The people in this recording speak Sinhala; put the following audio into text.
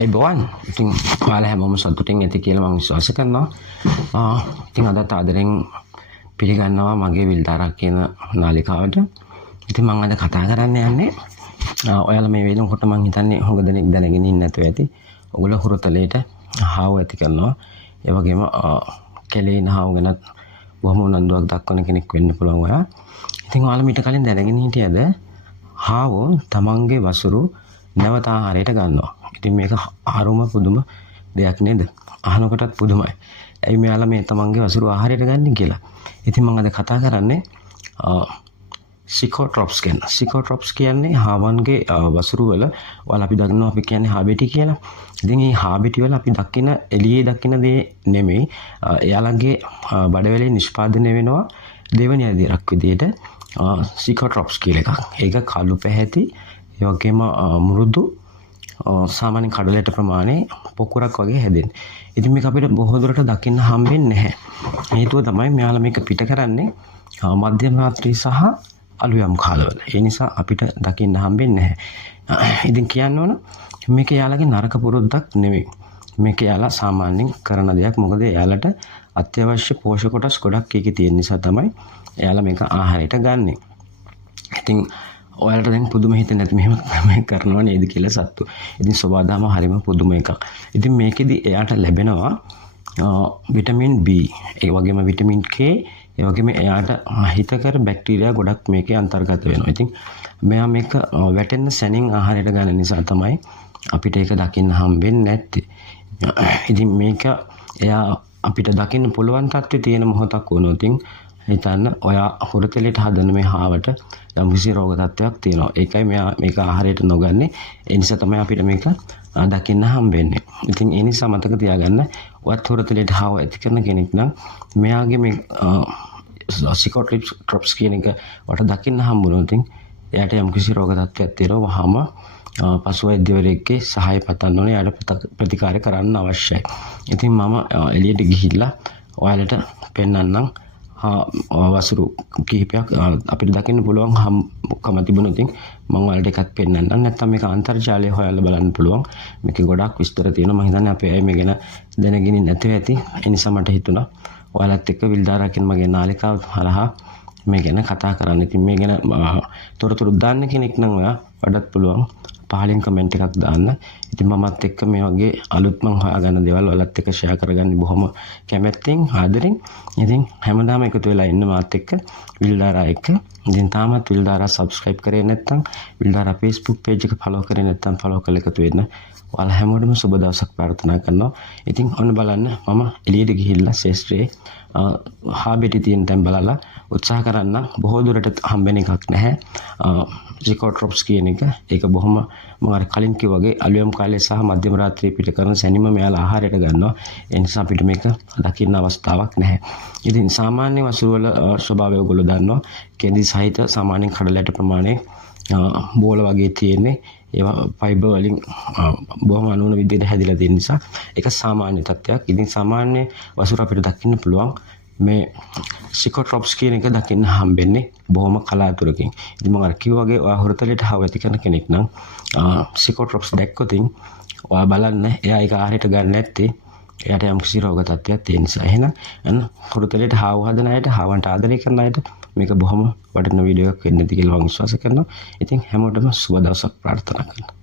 Ebuan, iting wala mo satuting iti kilawang viශ්වාස කරනවා. ඉතින් අදත් ආදරෙන් පිළිගන්නවා මගේ විල්දාරා කියන නාලිකාවට. ඉතින් මම අද කතා කරන්න යන්නේ ඔයාලා මේ වෙනකොට මම හිතන්නේ හොඟ දෙනෙක් දැනගෙන ඉන්නේ නැතුව ඇති. ඔයගොල්ලෝ හුරුතලයට හාව ඇති කරනවා. ඒ වගේම කෙලේ නහව ගැන බොහොම උනන්දුවක් දක්වන කෙනෙක් වෙන්න පුළුවන් ඔයා. ඉතින් ඔයාලා මීට කලින් දැනගෙන හිටියද හාවෝ තමන්ගේ වසුරු නැවත ආහාරයට ගන්නවා. ඉතින් මේක අරුම පුදුම දෙයක් නේද? අහනකොටත් පුදුමයි. ඇයි මෙයාලා මේ තමන්ගේ වසුරු ආහාරයට ගන්නේ කියලා. ඉතින් මම අද කතා කරන්නේ සිකෝට්‍රොප්ස් ගැන. සිකෝට්‍රොප්ස් කියන්නේ හාවන්ගේ වසුරු වල ඔයාලා අපි දන්නවා අපි කියන්නේ හාබෙටි කියලා. ඉතින් මේ හාබෙටි වල අපි දකින එළියේ දකින දේ නෙමෙයි. එයාලගේ බඩවැලේ නිෂ්පාදනය වෙනවා දෙවනි අදියරක් විදියට සිකෝට්‍රොප්ස් කියලා එකක්. ඒක කළු පැහැති ඒ වගේම මෘදු සාමාන්‍ය කඩලට ප්‍රමාණය පොකුරක් වගේ හැදෙන්නේ. ඉතින් මේක අපිට බොහෝ දුරට දකින්න හම්බෙන්නේ නැහැ. හේතුව තමයි මෙයාලා මේක පිට කරන්නේ මධ්‍යම රාත්‍රී සහ අලුයම් කාලවල. ඒ නිසා අපිට දකින්න හම්බෙන්නේ නැහැ. ඉතින් කියන්න ඕන මේක යාළගේ නරක පුරුද්දක් නෙවෙයි. මේක යාළා සාමාන්‍යයෙන් කරන දෙයක්. මොකද යාළට අත්‍යවශ්‍ය පෝෂක කොටස් ගොඩක් ඒකේ තියෙන නිසා තමයි යාළා මේක ආහාරයට ගන්නෙ. ඉතින් ඔයාලට දැන් පුදුම හිතෙන්නේ නැති මෙහෙම කරනවා නේද කියලා සත්තු. ඉතින් සබාදාම හරිම පුදුම එකක්. ඉතින් මේකෙදි එයාට ලැබෙනවා විටමින් B, ඒ වගේම විටමින් K, ඒ වගේම එයාට හිතකර බැක්ටීරියා ගොඩක් මේකේ අන්තර්ගත වෙනවා. ඉතින් මෙයා මේක වැටෙන්න සැනින් ආහාරයට ගන්න නිසා තමයි අපිට ඒක දකින්න හම්බෙන්නේ නැත්තේ. ඉතින් මේක එයා අපිට දකින්න පුළුවන් තත්ත්වයේ තියෙන මොහොතක් වුණොත් හිතන්න ඔයා හොරතලෙට හදන මේ හාවට යම් කිසි රෝග තත්ත්වයක් තියෙනවා. ඒකයි මෙයා මේක ආහාරයට නොගන්නේ. ඒ නිසා තමයි අපිට මේක දකින්න හම්බෙන්නේ. ඉතින් ඒ නිසා මතක තියාගන්න ඔයත් හොරතලෙට හාව ඇති කරන කෙනෙක් නම් මෙයාගේ මේ සිකෝට්‍රොප්ස් කියන එක ඔයාට දකින්න හම්බුනොත් එයාට යම් කිසි රෝග තත්ත්වයක් තියෙනවා වහාම පසු වෛද්‍යවරයෙක්ගේ සහාය පතන්න ඕනේ. එයාට ප්‍රතිකාර කරන්න අවශ්‍යයි. ඉතින් මම එළියට ගිහිල්ලා ඔයාලට පෙන්වන්නම් වසුරු කිහිපයක් අපිට දකින්න පුළුවන් කම තිබුණොත් මම ඔයාලට එකක් පෙන්නන්නම්. නැත්නම් මේක අන්තර්ජාලයේ හොයලා බලන්න පුළුවන්. මේකේ ගොඩක් විස්තර තියෙනවා. මම හිතන්නේ අපේ අය මේ ගැන දැනගෙන නැතුව ඇති. ඒ නිසා මට හිතුණා ඔයාලත් එක්ක විල්දාරා කියන මගේ නාලිකාව හරහා මේ ගැන කතා කරන්න. ඉතින් මේ ගැන තොරතුරු දාන්න කෙනෙක් නම් ඔයා වඩාත් පුළුවන් පහලින් කමෙන්ට් එකක් දාන්න. ඉතින් මමත් එක්ක මේ වගේ අලුත් මං හොයාගන්න දේවල් ඔයාලත් එක්ක ෂෙයා කරගන්න බොහොම කැමැත්තෙන් ආදරෙන්. ඉතින් හැමදාම එකතු වෙලා ඉන්න මාත් එක්ක විල්දාරා එක්ක. ඉතින් තාමත් විල්දාරා subscribe කරේ නැත්නම් විල්දාරා Facebook page එක follow කරේ නැත්නම් follow කරලා එකතු වෙන්න. ඔයාලා හැමෝටම සුබ දවසක් ප්‍රාර්ථනා කරනවා. ඉතින් ඔන්න බලන්න මම එළියට ගිහිල්ලා ශේෂ්ත්‍රයේ හාබෙටි තියෙන තැන් බලලා උත්සාහ කරන්න. බොහෝ දුරට හම්බෙන එකක් නැහැ. සිකෝට්‍රොප්ස් කියන එක ඒක බොහොම මම අර කලින් කිව්වාගේ අලුයම් කාලේ සහ මධ්‍යම රාත්‍රියේ පිට කරන සැනින්ම මෙයාලා ආහාරයට ගන්නවා. ඒ නිසා අපිට මේක දකින්න අවස්ථාවක් නැහැ. ඉතින් සාමාන්‍ය වසුරු වල ස්වභාවය ඔයගොල්ලෝ දන්නවා. කෙඳි සහිත සාමාන්‍ය කඩලැට ප්‍රමාණය බෝල වගේ තියෙන්නේ. ඒවා ෆයිබර් වලින් බොහොම අනුන විදිහට හැදිලා තියෙන නිසා ඒක සාමාන්‍ය තත්ත්වයක්. ඉතින් සාමාන්‍ය වසුරු අපිට දකින්න පුළුවන් මේ සිකෝට්‍රොප්ස් කියන එක දකින්න හම්බෙන්නේ බොහොම කලාතුරකින්. ඉතින් මම අර කිව්වා වගේ ඔයා හොරතලෙට හාව ඇති කරන කෙනෙක් නම් සිකෝට්‍රොප්ස් දැක්කොත් ඔයා බලන්න එයා ඒක ආහාරයට ගන්න නැත්තේ එයාට යම් කිසි රෝග තත්ත්වයක් තියෙන නිසා. එහෙනම් හොරතලෙට හාව හදන අයට හාවන්ට ආදරය කරන අයට මේක බොහොම වටින වීඩියෝ එකක් වෙන්න ඇති කියලා මම විශ්වාස කරනවා. ඉතින් හැමෝටම සුබ දවසක් ප්‍රාර්ථනා කරනවා.